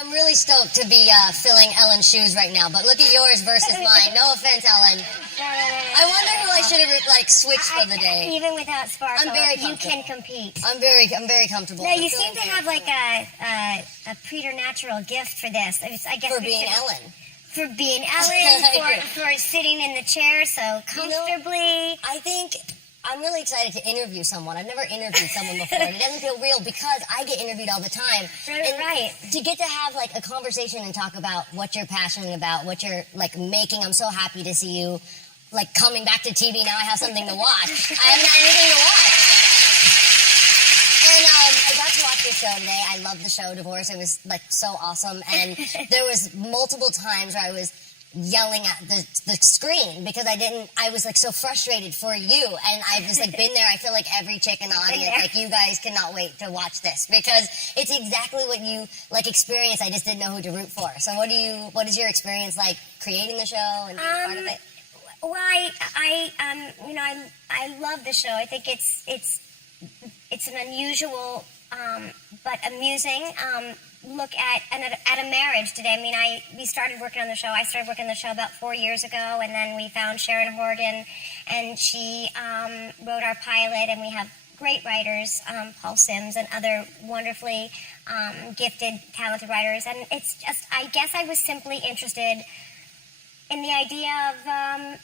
I'm really stoked to be filling Ellen's shoes right now, but look at yours versus mine. No offense, Ellen. No. I wonder who I should have switched for the day. Even without sparkle, I'm very you comfortable. can compete. I'm very comfortable. No, you seem to have like a preternatural gift for this. I guess for being Ellen. For being Ellen, for sitting in the chair so comfortably. I think I'm really excited to interview someone. I've never interviewed someone before, and it doesn't feel real because I get interviewed all the time. Right. To get to have like a conversation and talk about what you're passionate about, what you're like making. I'm so happy to see you like coming back to TV. Now I have something to watch. I haven't had anything to watch. And I got to watch your show today. I loved the show, Divorce. It was like so awesome. And there was multiple times where I was yelling at the screen because I was like so frustrated for you, and I've just like been there. I feel like every chick in the audience, like you guys cannot wait to watch this because it's exactly what you like experience. I just didn't know who to root for. So what is your experience like creating the show and being part of it? Well, I love the show. I think it's an unusual but amusing look at a marriage today. I mean, we started working on the show. I started working on the show about 4 years ago, and then we found Sharon Horgan, and she wrote our pilot, and we have great writers, Paul Sims and other wonderfully gifted, talented writers. And it's just, I guess I was simply interested in the idea of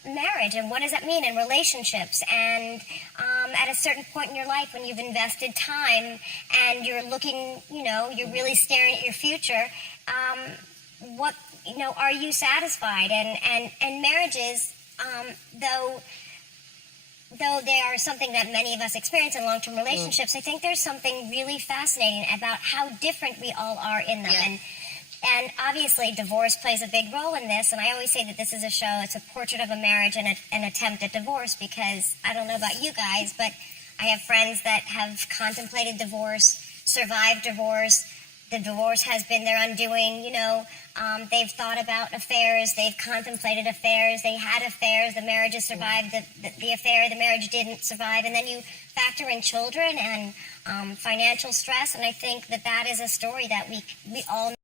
marriage and what does that mean in relationships, and at a certain point in your life when you've invested time and you're looking, you're really staring at your future, are you satisfied? And marriages, though they are something that many of us experience in long-term relationships, I think there's something really fascinating about how different we all are in them. Yeah. And obviously, divorce plays a big role in this. And I always say that this is a show, it's a portrait of a marriage and an attempt at divorce, because I don't know about you guys, but I have friends that have contemplated divorce, survived divorce. The divorce has been their undoing, they've thought about affairs, they've contemplated affairs, they had affairs, the marriage has survived the affair, the marriage didn't survive, and then you factor in children and financial stress, and I think that is a story that we all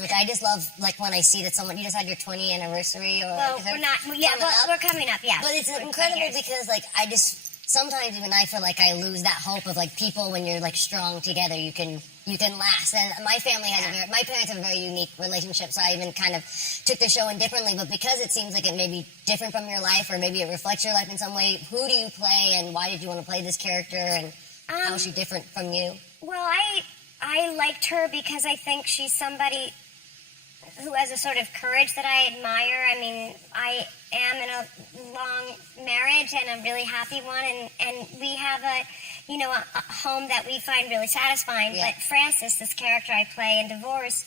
Which I just love, like when I see that you just had your 20th anniversary. We're coming up, yeah. But it's incredible because, like, sometimes even I feel like I lose that hope of, like, people when you're, like, strong together, you can last. And my family my parents have a very unique relationship, so I even kind of took the show in differently. But because it seems like it may be different from your life, or maybe it reflects your life in some way, who do you play, and why did you want to play this character, and how is she different from you? Well, I liked her because I think she's somebody who has a sort of courage that I admire. I mean, I am in a long marriage and a really happy one, and we have a home that we find really satisfying. Yeah. But Frances, this character I play in Divorce,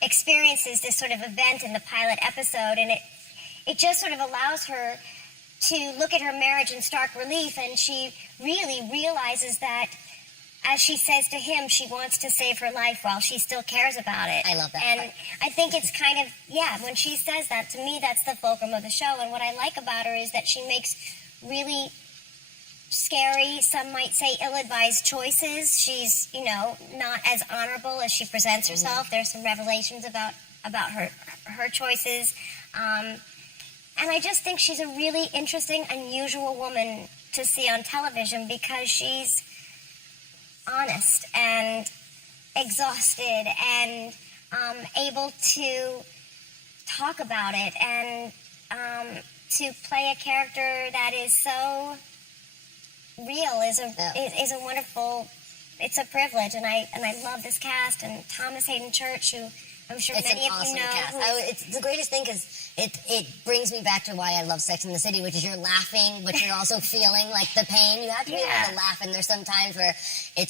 experiences this sort of event in the pilot episode, and it just sort of allows her to look at her marriage in stark relief, and she really realizes that, as she says to him, she wants to save her life while she still cares about it. I love that And part. I think it's kind of, when she says that, to me, that's the fulcrum of the show. And what I like about her is that she makes really scary, some might say ill-advised choices. She's, not as honorable as she presents herself. Mm-hmm. There's some revelations about her choices. And I just think she's a really interesting, unusual woman to see on television because she's honest and exhausted and able to talk about it and to play a character that is so real is a wonderful, it's a privilege, and I love this cast, and Thomas Hayden Church, who I'm sure many of you know. Cast. It's the greatest thing because it brings me back to why I love Sex and the City, which is you're laughing, but you're also feeling like the pain. You have to be able to laugh, and there's some times where it's like